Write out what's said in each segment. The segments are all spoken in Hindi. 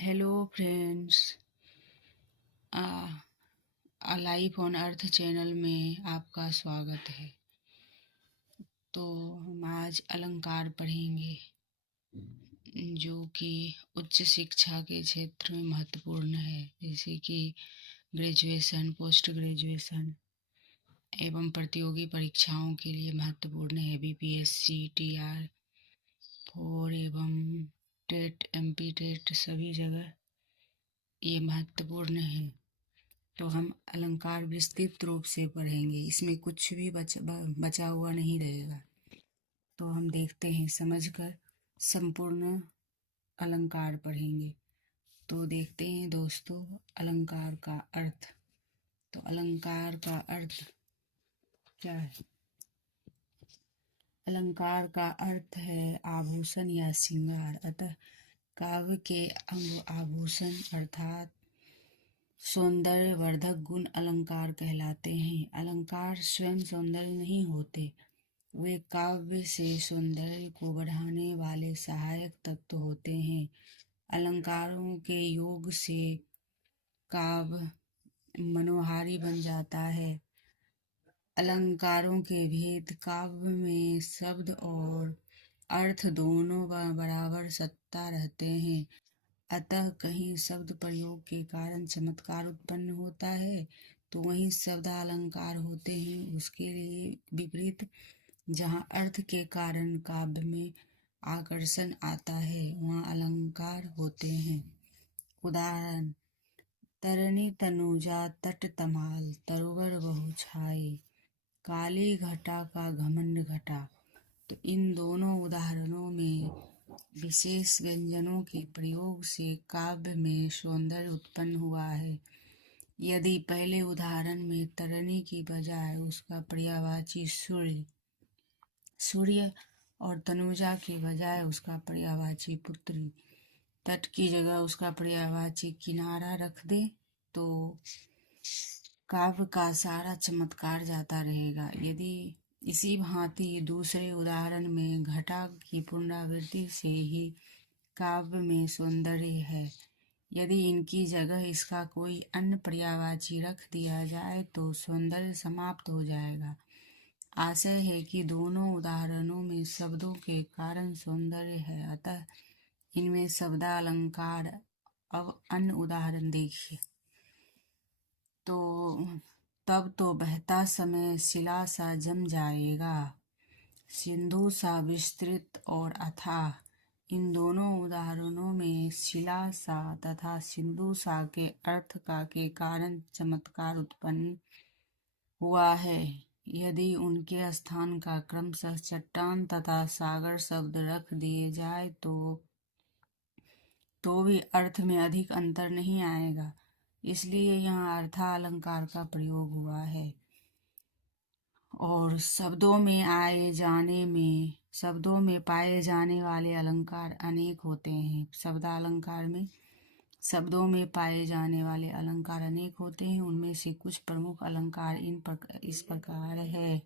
Hello friends, life on earth channel में आपका स्वागत है। तो हम आज अलंकार पढ़ेंगे जो कि उच्च शिक्षा के क्षेत्र में महत्वपूर्ण है, जैसे कि ग्रेजुएशन, पोस्ट ग्रेजुएशन एवं प्रतियोगी परीक्षाओं के लिए महत्वपूर्ण है। बीपीएससी, टीआर 4 एवं टेट, एमपी टेट सभी जगह ये महत्वपूर्ण है। तो हम अलंकार विस्तृत रूप से पढ़ेंगे, इसमें कुछ भी बचा हुआ नहीं रहेगा। तो हम देखते हैं, समझकर संपूर्ण अलंकार पढ़ेंगे। तो देखते हैं दोस्तों, अलंकार का अर्थ। तो अलंकार का अर्थ क्या है? अलंकार का अर्थ है आभूषण या श्रृंगार। अतः काव्य के अंग आभूषण अर्थात सौंदर्य वर्धक गुण अलंकार कहलाते हैं। अलंकार स्वयं सौंदर्य नहीं होते, वे काव्य से सौंदर्य को बढ़ाने वाले सहायक तत्व होते हैं। अलंकारों के योग से काव्य मनोहारी बन जाता है। अलंकारों के भेद काव्य में शब्द और अर्थ दोनों बराबर सत्ता रहते हैं। अतः कहीं शब्द प्रयोग के कारण चमत्कार उत्पन्न होता है तो वहीं शब्दालंकार होते हैं। उसके लिए विपरीत जहाँ अर्थ के कारण काव्य में आकर्षण आता है वहाँ अलंकार होते हैं। उदाहरण: तरनी तनुजा तट तमाल, तरुवर बहु छाए, काली घटा का घमंड घटा। तो इन दोनों उदाहरणों में विशेष व्यंजनों के प्रयोग से काव्य में सौंदर्य उत्पन्न हुआ है। यदि पहले उदाहरण में तरनी की बजाय उसका पर्यायवाची सूर्य और तनुजा की बजाय उसका पर्यायवाची पुत्री, तट की जगह उसका पर्यायवाची किनारा रख दे तो काव्य का सारा चमत्कार जाता रहेगा। यदि इसी भांति दूसरे उदाहरण में घटा की पुनरावृत्ति से ही काव्य में सौंदर्य है, यदि इनकी जगह इसका कोई अन्य पर्यायवाची रख दिया जाए तो सौंदर्य समाप्त हो जाएगा। आशय है कि दोनों उदाहरणों में शब्दों के कारण सौंदर्य है, अतः इनमें शब्दालंकार। अब अन्य उदाहरण देखिए। तो तब तो बहता समय शिला सा जम जाएगा, सिंधु सा विस्तृत और अथाह। इन दोनों उदाहरणों में शिला सा तथा सिंधु सा के अर्थ का के कारण चमत्कार उत्पन्न हुआ है। यदि उनके स्थान का क्रमशः चट्टान तथा सागर शब्द रख दिए जाए तो भी अर्थ में अधिक अंतर नहीं आएगा, इसलिए यहाँ अर्थालंकार का प्रयोग हुआ है। और शब्दों में पाए जाने वाले अलंकार अनेक होते हैं। शब्दालंकार में शब्दों में पाए जाने वाले अलंकार अनेक होते हैं। उनमें से कुछ प्रमुख अलंकार इस प्रकार है।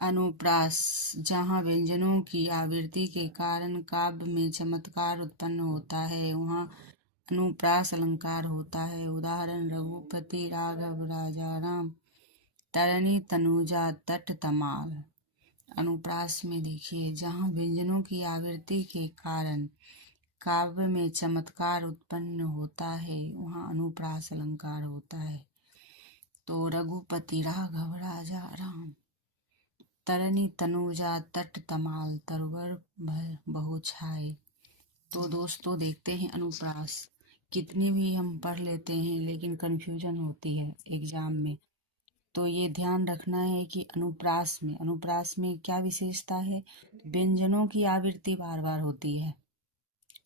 अनुप्रास: जहाँ व्यंजनों की आवृत्ति के कारण काव्य में चमत्कार उत्पन्न होता है वहाँ अनुप्रास अलंकार होता है। उदाहरण: रघुपति राघव राजा राम, तरनी तनुजा तट तमाल। अनुप्रास में देखिए, जहाँ व्यंजनों की आवृत्ति के कारण काव्य में चमत्कार उत्पन्न होता है वहाँ अनुप्रास अलंकार होता है। तो रघुपति राघव राजा राम, तरनी तनुजा तट तमाल, तरुवर बहु छाए। तो दोस्तों देखते हैं अनुप्रास। कितनी भी हम पढ़ लेते हैं लेकिन कन्फ्यूजन होती है एग्जाम में। तो ये ध्यान रखना है कि अनुप्रास में क्या विशेषता है। व्यंजनों की आवृत्ति बार बार होती है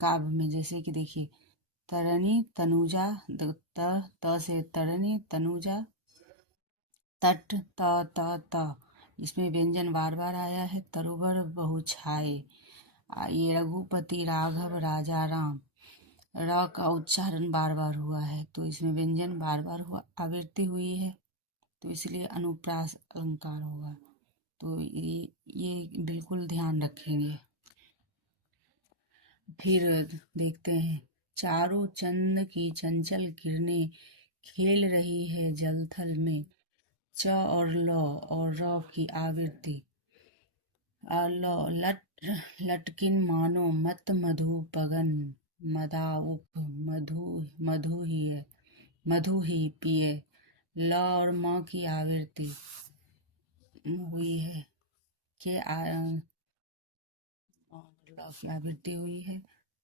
काव्य में। जैसे कि देखिए, तरनी तनुजा, त से तरनी तनुजा, तट त इसमें व्यंजन बार बार आया है। तरुवर बहु छाए, ये रघुपति राघव राजा राम, र का उच्चारण बार बार हुआ है तो इसमें व्यंजन बार बार हुआ, आवृत्ति हुई है, तो इसलिए अनुप्रास अलंकार होगा। तो ये बिल्कुल ध्यान रखेंगे। फिर देखते हैं, चारों चंद की चंचल किरणें खेल रही है जलथल में, च और ल और र की आवृत्ति, ल लटकिन मानो मत मधु पगन, मदाउप मधु ही पिए, ल और म की आवृत्ति हुई है के ल की आवृत्ति हुई है।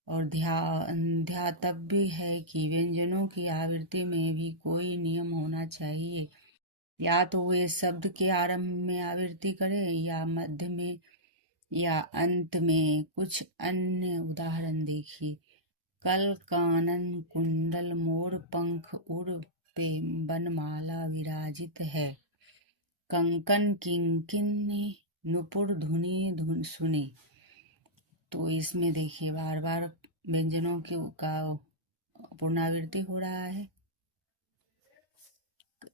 और ध्यातव्य है कि व्यंजनों की आवृत्ति में भी कोई नियम होना चाहिए, या तो वे शब्द के आरंभ में आवृत्ति करें या मध्य में या अंत में। कुछ अन्य उदाहरण देखिए, कल कानन कुंडल मोर पंख उड़ पे बनमाला विराजित है, कंकन किंकिन नुपुर धुनी धुन सुनी। तो इसमें देखिए बार बार व्यंजनों का पुनरावृत्ति हो रहा है,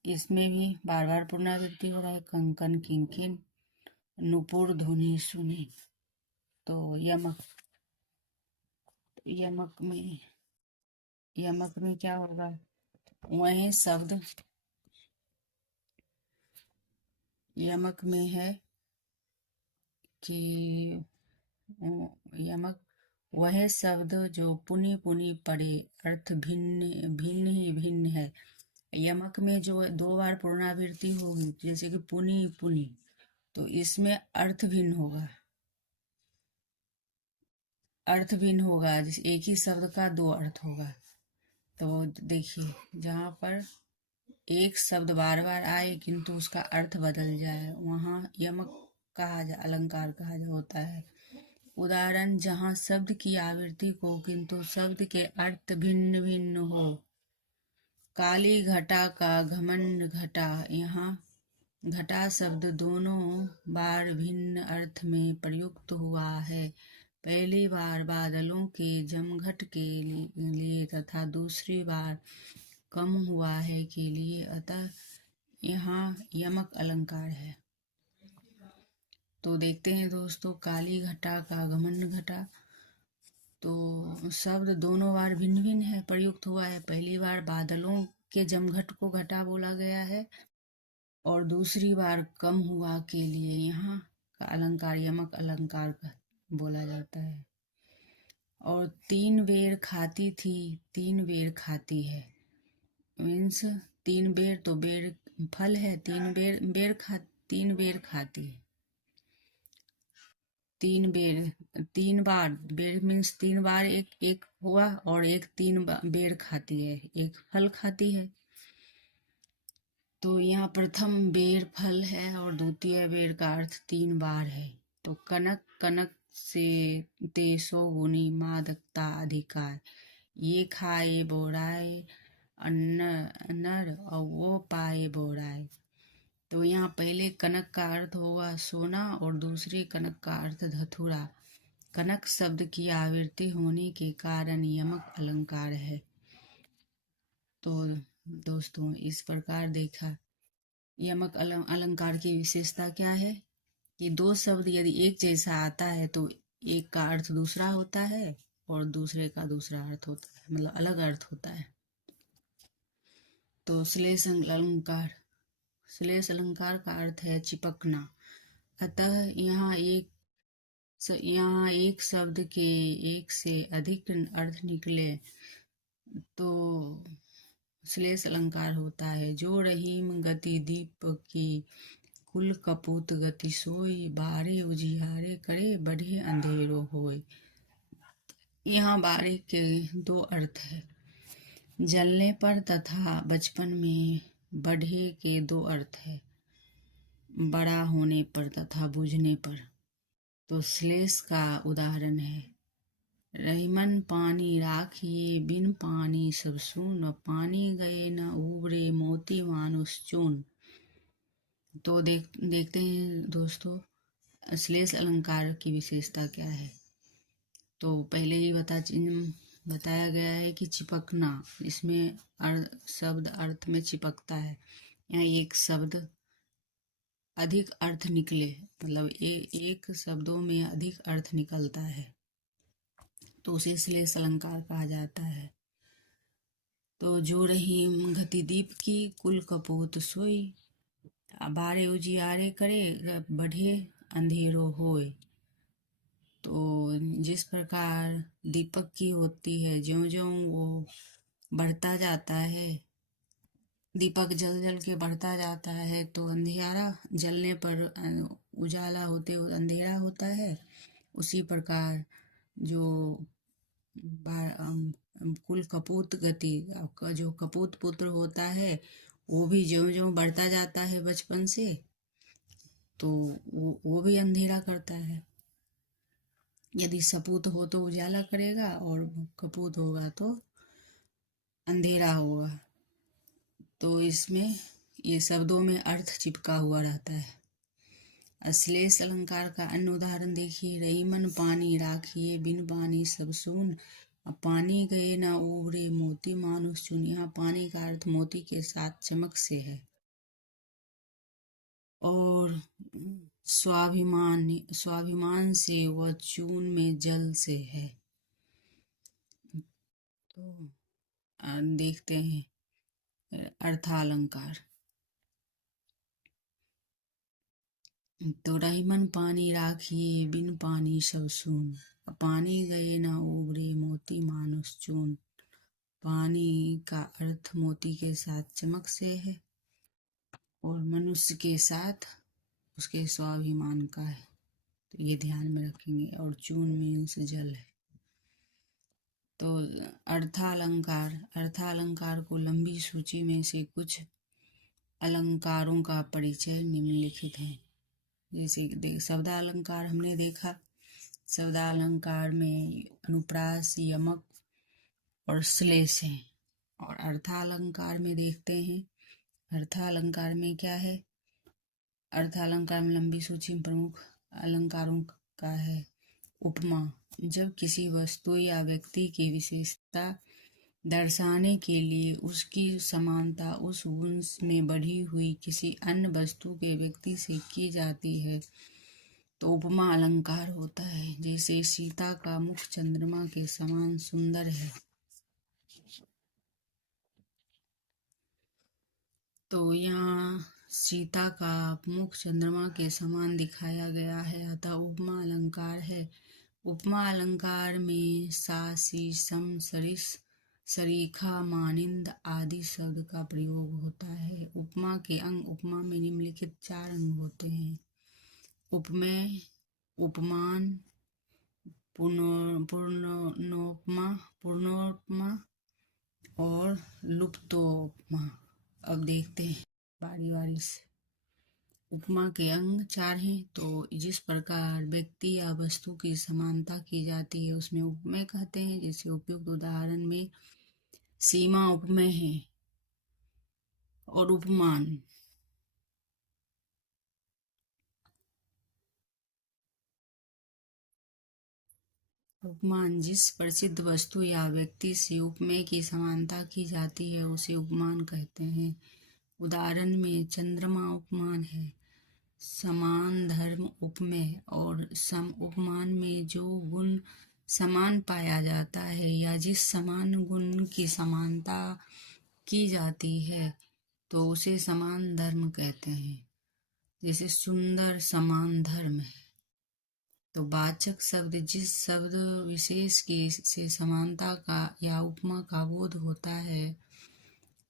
इसमें भी बार बार पुनरावृत्ति हो रहा है, कंकन किंकिन नुपुर धुनी सुनी। तो यमक में क्या होगा, वही शब्द यमक में है कि यमक वह शब्द जो पुनि पुनि पड़े, अर्थ भिन्न भिन्न ही भिन्न है। यमक में जो 2 बार पुनरावृत्ति होगी, जैसे कि पुनि पुनि, तो इसमें अर्थ भिन्न होगा, जैसे एक ही शब्द का 2 अर्थ होगा। तो देखिए, जहाँ पर एक शब्द बार बार आए किंतु उसका अर्थ बदल जाए, वहाँ यमक अलंकार कहा होता है। उदाहरण, जहाँ शब्द की आवृत्ति को किंतु शब्द के अर्थ भिन्न भिन्न हो, काली घटा का घमंड घटा, यहाँ घटा शब्द दोनों बार भिन्न अर्थ में प्रयुक्त हुआ है, पहली बार बादलों के जमघट के लिए तथा दूसरी बार कम हुआ है के लिए, अतः यहाँ यमक अलंकार है। तो देखते हैं दोस्तों, काली घटा का घमंड घटा, तो शब्द दोनों बार भिन्न भिन्न है, प्रयुक्त हुआ है, पहली बार बादलों के जमघट को घटा बोला गया है और दूसरी बार कम हुआ के लिए यहाँ का अलंकार यमक अलंकार का बोला जाता है। और 3 बेर खाती थी 3 बेर खाती है, मीन्स 3 बेर तो बेर फल है, 3 बेर खाती है, 3 बार बेर मीन्स 3 बार एक हुआ, और एक 3 बेर खाती है, एक फल खाती है। तो यहाँ प्रथम बेर फल है और द्वितीय बेर का अर्थ 3 बार है। तो कनक कनक से तेसो गुनी मादकता अधिकार, ये खाए बोराए नर और वो पाए बोराए। तो यहाँ पहले कनक का अर्थ होगा सोना और दूसरी कनक का अर्थ धतूरा। कनक शब्द की आवृत्ति होने के कारण यमक अलंकार है। तो दोस्तों, इस प्रकार देखा यमक अलंकार की विशेषता क्या है कि 2 शब्द यदि एक जैसा आता है तो एक का अर्थ दूसरा होता है और दूसरे का दूसरा अर्थ होता है, मतलब अलग अर्थ होता है। तो श्लेष अलंकार का अर्थ है चिपकना, अतः यहाँ एक शब्द के एक से अधिक अर्थ निकले तो श्लेष अलंकार होता है। जो रहीम गति दीप की कुल कपूत गति सोई, बारे उजियारे करे बढ़े अंधेरो होए। यहाँ बारे के 2 अर्थ है, जलने पर तथा बचपन में। बढ़े के 2 अर्थ है, बड़ा होने पर तथा बुझने पर। तो श्लेष का उदाहरण है, रहीमन पानी राखिए बिन पानी सब सून, पानी गए न उबरे मोती मानुष चून। तो देखते हैं दोस्तों, श्लेष अलंकार की विशेषता क्या है। तो पहले ही बताया गया है कि चिपकना, इसमें शब्द अर्थ में चिपकता है। यहाँ एक शब्द अधिक अर्थ निकले, मतलब एक शब्दों में अधिक अर्थ निकलता है तो उसे श्लेष अलंकार कहा जाता है। तो जो रही गति दीप की कुल कपूत सोई, बारे उजियारे करे बढ़े अंधेरो होए। तो जिस प्रकार दीपक की होती है, ज्यों ज्यों वो बढ़ता जाता है, दीपक जल जल के बढ़ता जाता है तो अंधियारा जलने पर उजाला होते हुए अंधेरा होता है। उसी प्रकार जो कुल कपूत गति, आपका जो कपूत पुत्र होता है वो भी ज्यों ज्यों बढ़ता जाता है बचपन से, तो वो भी अंधेरा करता है। यदि सपूत हो तो उजाला करेगा और कपूत होगा तो अंधेरा होगा। तो इसमें ये शब्दों में अर्थ चिपका हुआ रहता है। अश्लेष अलंकार का अन्य उदाहरण देखिए। रहीमन पानी राखिए बिन पानी सब सून, अब पानी गए ना उबरे मोती मानुष चुन। यहाँ पानी का अर्थ मोती के साथ चमक से है। और स्वाभिमान से वह चून में जल से है। तो देखते हैं अर्थालंकार। तो रहीमन पानी राखिए बिन पानी सब सून, पानी गए ना उबरे मोती मानुष चून। पानी का अर्थ मोती के साथ चमक से है और मनुष्य के साथ उसके स्वाभिमान का है, तो ये ध्यान में रखेंगे। और चून मीन्स जल है। तो अर्थालंकार को लंबी सूची में से कुछ अलंकारों का परिचय निम्नलिखित है। जैसे शब्दालंकार हमने देखा। शब्दालंकार में अनुप्रास, यमक और श्लेष हैं। और अर्थालंकार में देखते हैं। अर्थालंकार में क्या है? अर्थालंकार में लंबी सूची में प्रमुख अलंकारों का है उपमा। जब किसी वस्तु या व्यक्ति की विशेषता दर्शाने के लिए उसकी समानता उस गुण में बढ़ी हुई किसी अन्य वस्तु के व्यक्ति से की जाती है तो उपमा अलंकार होता है। जैसे सीता का मुख चंद्रमा के समान सुंदर है, तो यहाँ सीता का मुख चंद्रमा के समान दिखाया गया है, अतः उपमा अलंकार है। उपमा अलंकार में सा, सी, सम, सरिस, सरीखा, मानिंद आदि शब्द का प्रयोग होता है। उपमा के अंग। उपमा में निम्नलिखित 4 अंग होते हैं: उपमेय, उपमान, पूर्णोपमा और लुप्तोपमा। अब देखते हैं बारी बारी से। उपमा के अंग 4 हैं। तो जिस प्रकार व्यक्ति या वस्तु की समानता की जाती है उसमें उपमेय कहते हैं। जैसे उपयुक्त उदाहरण में सीमा उपमेय है और उपमान उपमान जिस प्रसिद्ध वस्तु या व्यक्ति से उपमेय की समानता की जाती है उसे उपमान कहते हैं। उदाहरण में चंद्रमा उपमान है। समान धर्म उपमेय और सम उपमान में जो गुण समान पाया जाता है या जिस समान गुण की समानता की जाती है तो उसे समान धर्म कहते हैं। जैसे सुंदर समान धर्म है। तो वाचक शब्द जिस शब्द विशेष की से समानता का या उपमा का बोध होता है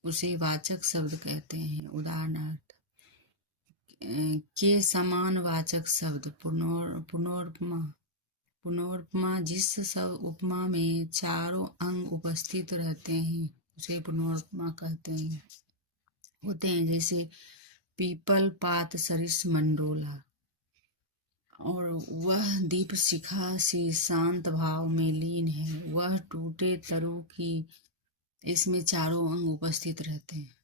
उसे वाचक शब्द कहते हैं। उदाहरणार्थ के समान वाचक शब्द पुनोर्पमा। पुनोर्पमा जिस सब उपमा में चारों अंग उपस्थित रहते हैं उसे पुनोर्पमा कहते हैं होते हैं। जैसे पीपल पात सरिस मंडोला, और वह दीप शिखा सी शांत भाव में लीन है, वह टूटे तरु की। इसमें चारों अंग उपस्थित रहते हैं।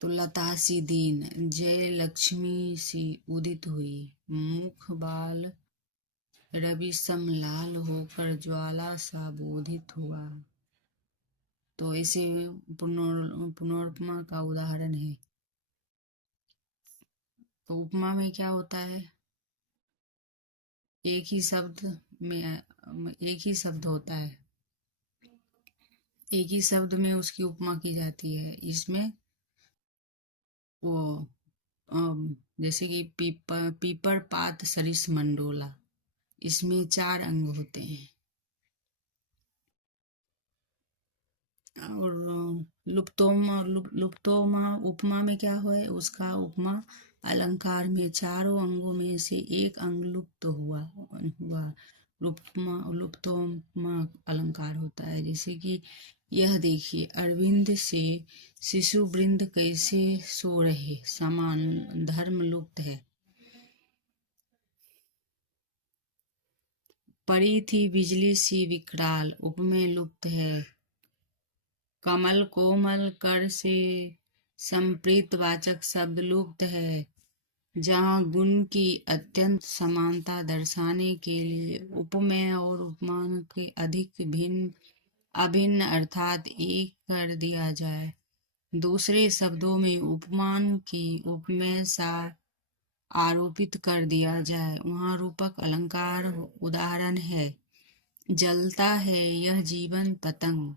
तो लता सी दीन, जय लक्ष्मी सी उदित हुई, मुख बाल रवि सम लाल होकर ज्वाला सा बोधित हुआ। तो इसे पुनर्पमा का उदाहरण है। तो उपमा में क्या होता है? एक ही शब्द में एक ही शब्द होता है, एक ही शब्द में उसकी उपमा की जाती है। इसमें वो जैसे कि पीपर पात सरिस मंडोला, इसमें 4 अंग होते हैं। और लुप्तोमा उपमा में क्या है, उसका उपमा अलंकार में चारों अंगों में से एक अंग लुप्त हुआ लुप्तोमा अलंकार होता है। जैसे कि यह देखिए, अरविंद से शिशु वृंद कैसे सो रहे, समान धर्म लुप्त है। पड़ी थी बिजली सी विकराल, उपमेय लुप्त है। कमल कोमल कर से संप्रीत वाचक शब्द लुप्त है। जहाँ गुण की अत्यंत समानता दर्शाने के लिए उपमेय और उपमान के अधिक भिन्न अभिन्न अर्थात एक कर दिया जाए। दूसरे शब्दों में उपमान की उपमेय सा आरोपित कर दिया जाए, वहाँ रूपक अलंकार उदाहरण है। जलता है यह जीवन पतंग,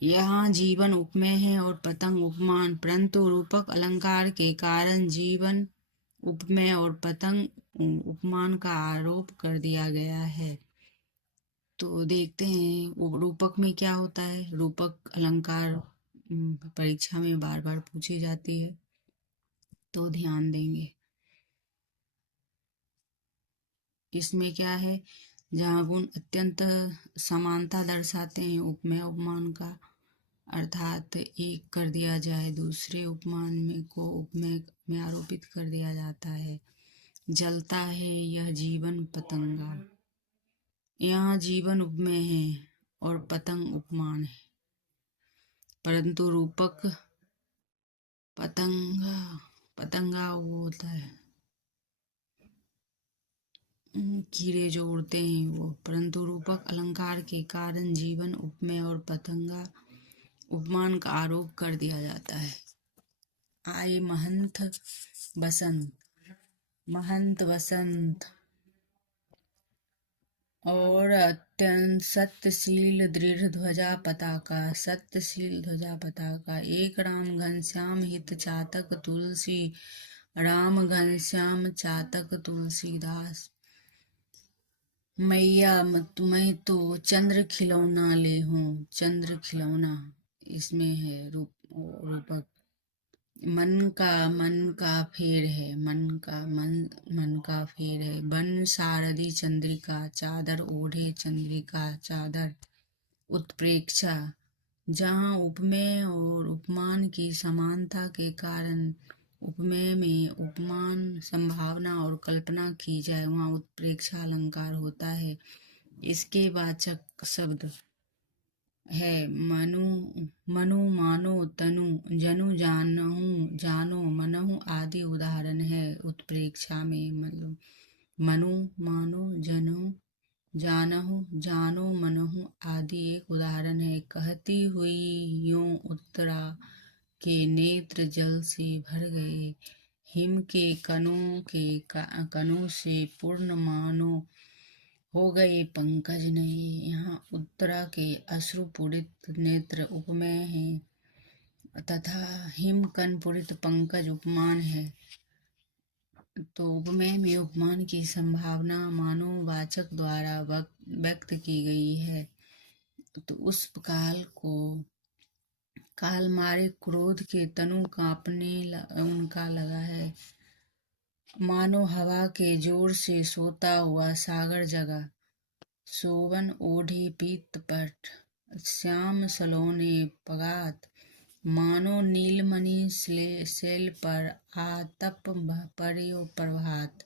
यहाँ जीवन उपमेय है और पतंग उपमान, परंतु रूपक अलंकार के कारण जीवन उपमेय और पतंग उपमान का आरोप कर दिया गया है। तो देखते हैं रूपक में क्या होता है। रूपक अलंकार परीक्षा में बार बार पूछी जाती है, तो ध्यान देंगे। इसमें क्या है, जहाँ गुण अत्यंत समानता दर्शाते हैं, उपमेय उपमान का अर्थात एक कर दिया जाए, दूसरे उपमान में को उपमेय में आरोपित कर दिया जाता है। जलता है यह जीवन पतंगा, यहाँ जीवन उपमेय है और पतंग उपमान है, परंतु रूपक पतंगा पतंगा वो होता है कीड़े जो उड़ते हैं वो, परंतु रूपक अलंकार के कारण जीवन उपमेय और पतंगा उपमान का आरोप कर दिया जाता है। आए महंत बसंत और अत्यंत सत्यशील दृढ़ ध्वजा पताका, सत्यशील ध्वजा पताका। एक राम घनश्याम हित चातक तुलसी, राम घनश्याम चातक तुलसीदास। मैया तुम्हें तो चंद्र खिलौना ले हूँ, चंद्र खिलौना इसमें है रूपक। मन का फेर है, मन का फेर है। बन सारदी चंद्रिका, चादर ओढ़े चंद्रिका चादर। उत्प्रेक्षा, जहाँ उपमेय और उपमान की समानता के कारण उपमेय में उपमान संभावना और कल्पना की जाए, वहाँ उत्प्रेक्षा अलंकार होता है। इसके वाचक शब्द है मनु मानो तनु, जनु जानहु जानो मनहु आदि उदाहरण है। उत्प्रेक्षा में मतलब मनु मानो जनु जानहु जानो मनहु आदि एक उदाहरण है। कहती हुई यूं उत्तरा के नेत्र जल से भर गए, हिम के कणों से पूर्ण मानो हो गए पंकज नहीं। यहाँ उत्तरा के अश्रुपूरित नेत्र उपमेय हैं तथा हिमकण पूरित पंकज उपमान है। तो उपमेय में उपमान की संभावना मानववाचक द्वारा व्यक्त की गई है। तो उस काल मारे क्रोध के तनु कांपने उनका लगा है, मानो हवा के जोर से सोता हुआ सागर जगा। सोवन ओढ़े पीत पट, श्याम सलोने पगात, मानो नीलमणि शैल पर आतप पर्यो प्रभात।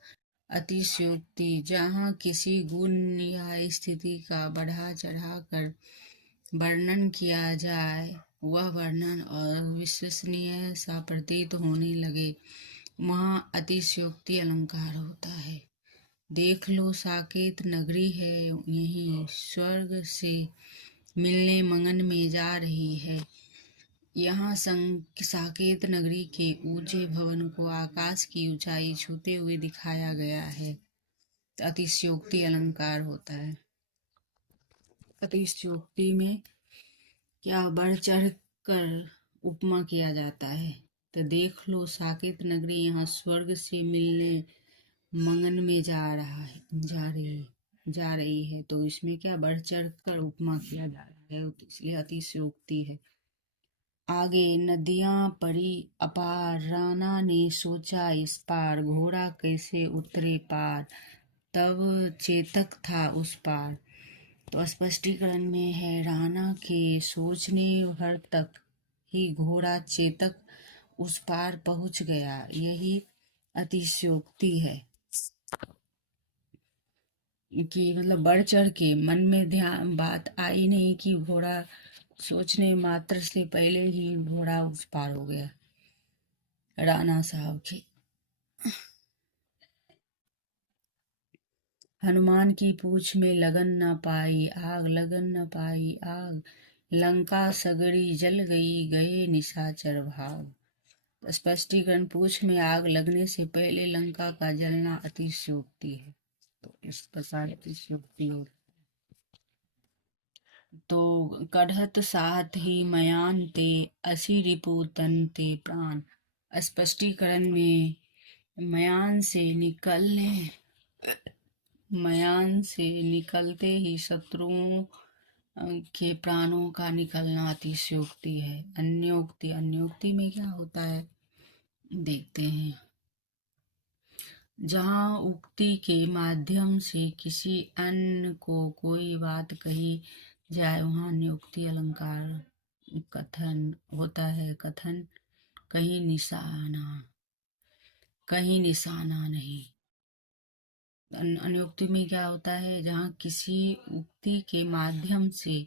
अतिशयोक्ति, जहाँ किसी गुण या स्थिति का बढ़ा चढ़ा कर वर्णन किया जाए, वह वर्णन अविश्वसनीय सा प्रतीत होने लगे, वहाँ अतिशयोक्ति अलंकार होता है। देख लो साकेत नगरी है यहीं, स्वर्ग से मिलने मगन में जा रही है। यहाँ साकेत नगरी के ऊंचे भवन को आकाश की ऊंचाई छूते हुए दिखाया गया है। अतिशयोक्ति अलंकार होता है। अतिशयोक्ति में क्या बढ़ चढ़ कर उपमा किया जाता है। तो देख लो साकेत नगरी यहाँ स्वर्ग से मिलने मंगन में जा रही है। तो इसमें क्या बढ़ चढ़ कर उपमा किया जा रहा है, इसलिए अतिशयोक्ति है। आगे नदियां पड़ी अपार, राणा ने सोचा इस पार, घोड़ा कैसे उतरे पार, तब चेतक था उस पार। तो स्पष्टीकरण में है, राणा के सोचने भर तक ही घोड़ा चेतक उस पार पहुंच गया, यही अतिशयोक्ति है। कि मतलब बढ़ चढ़ के मन में ध्यान बात आई नहीं कि घोड़ा सोचने मात्र से पहले ही घोड़ा उस पार हो गया राणा साहब के। हनुमान की पूछ में लगन न पाई आग, लगन न पाई आग, लंका सगड़ी जल गई, गए निशाचर भाग। स्पष्टीकरण, पूछ में आग लगने से पहले लंका का जलना अतिशयोक्ति है। तो इस प्रकार अतिशयोक्ति हो। तो कढ़त साथ ही मयान ते, असी रिपु तन ते प्राण। स्पष्टीकरण में मयान से निकलते ही शत्रुओं के प्राणों का निकलना अतिशयोक्ति है। अन्योक्ति में क्या होता है देखते हैं। जहाँ उक्ति के माध्यम से किसी अन्य को कोई बात कही जाए वहाँ नियुक्ति अलंकार कथन होता है। कथन कहीं निशाना नहीं। अनुक्ति में क्या होता है, जहाँ किसी उक्ति के माध्यम से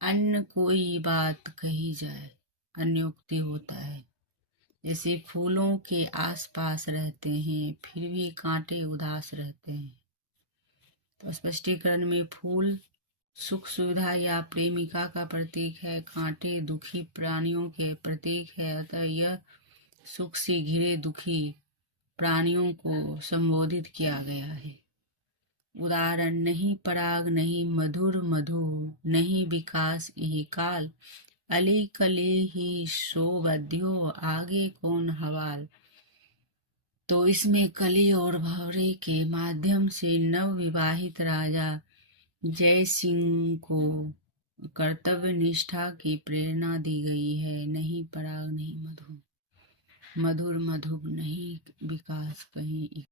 अन्य कोई बात कही जाए, अन्योक्ति होता है। जैसे फूलों के आसपास रहते हैं फिर भी कांटे उदास रहते हैं। तो स्पष्टीकरण में फूल सुख सुविधा या प्रेमिका का प्रतीक है, कांटे दुखी प्राणियों के प्रतीक है। अतः यह सुख से घिरे दुखी प्राणियों को संबोधित किया गया है। उदाहरण, नहीं पराग नहीं मधुर मधु, नहीं विकास यही काल, अली कली ही सो बध्यो, आगे कौन हवाल। तो इसमें कली और भंवरे के माध्यम से नव विवाहित राजा जय सिंह को कर्तव्य निष्ठा की प्रेरणा दी गई है। नहीं पराग नहीं मधु, मधुर मधुर नहीं विकास कहीं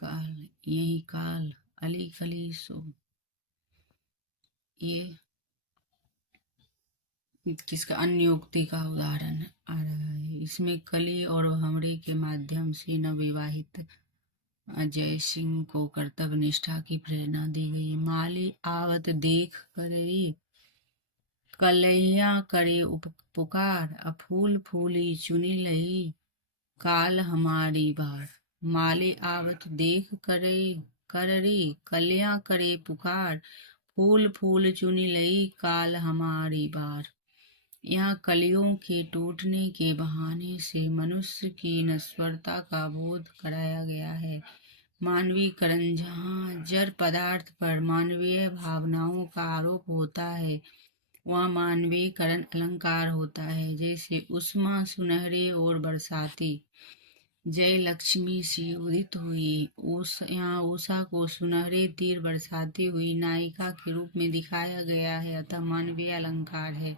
काल, यही काल, अली कली सो। ये किसका अन्योक्ति का उदाहरण आ रहा है। इसमें कली और भंवरे के माध्यम से नवविवाहित जय सिंह को कर्तव्य निष्ठा की प्रेरणा दी गई। माली आवत देख करे कलैया करे पुकार, अफूल फूली चुनी लई, काल हमारी बार। माली आवत देख करे कररी कलैया करे पुकार, फूल फूल चुनी लई, काल हमारी बार। यहाँ कलियों के टूटने के बहाने से मनुष्य की नश्वरता का बोध कराया गया है। मानवीकरण, जहाँ जड़ पदार्थ पर मानवीय भावनाओं का आरोप होता है वहाँ मानवीकरण अलंकार होता है। जैसे उष्मा सुनहरे और बरसाती, जय लक्ष्मी सी उदित हुई। यहाँ उषा को सुनहरे तीर बरसाती हुई नायिका के रूप में दिखाया गया है, अतः मानवीय अलंकार है।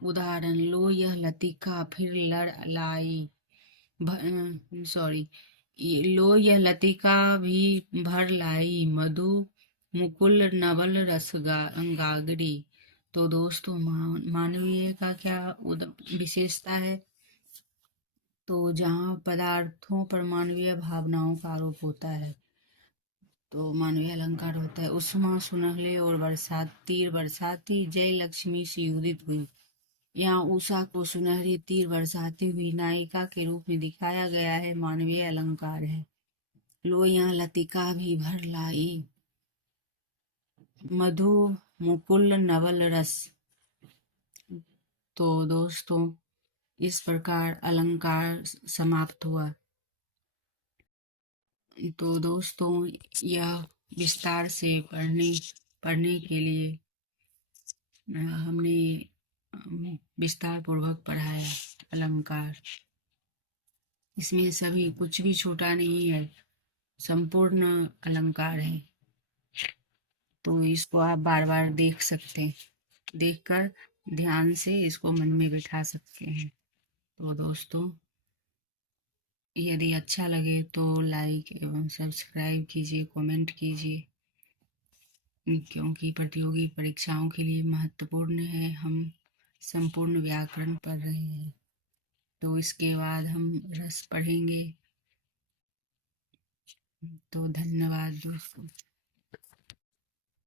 उदाहरण, लो यह लतिका फिर लड़ लाई, लो यह लतिका भी भर लाई, मधु मुकुल नवल रस गागरी। तो दोस्तों मानवीय का क्या विशेषता है, तो जहाँ पदार्थों पर मानवीय भावनाओं का आरोप होता है तो मानवीय अलंकार होता है। उष्मा सुनहले और बरसाती जय लक्ष्मी सी उदित हुई। यहाँ उषा को सुनहरे तीर बरसाती हुई नायिका के रूप में दिखाया गया है, मानवीय अलंकार है। लो यहाँ लतिका भी भर लाई, मधु मुकुल नवल रस। तो दोस्तों इस प्रकार अलंकार समाप्त हुआ। तो दोस्तों यह विस्तार से पढ़ने के लिए हमने विस्तार पूर्वक पढ़ा है अलंकार। इसमें सभी कुछ भी छोटा नहीं है, संपूर्ण अलंकार है। तो इसको आप बार बार देख सकते हैं, देखकर ध्यान से इसको मन में बिठा सकते हैं। तो दोस्तों, यदि अच्छा लगे तो लाइक एवं सब्सक्राइब कीजिए, कमेंट कीजिए, क्योंकि प्रतियोगी परीक्षाओं के लिए महत्वपूर्ण है। हम संपूर्ण व्याकरण पढ़ रहे हैं, तो इसके बाद हम रस पढ़ेंगे। तो धन्यवाद दोस्तों।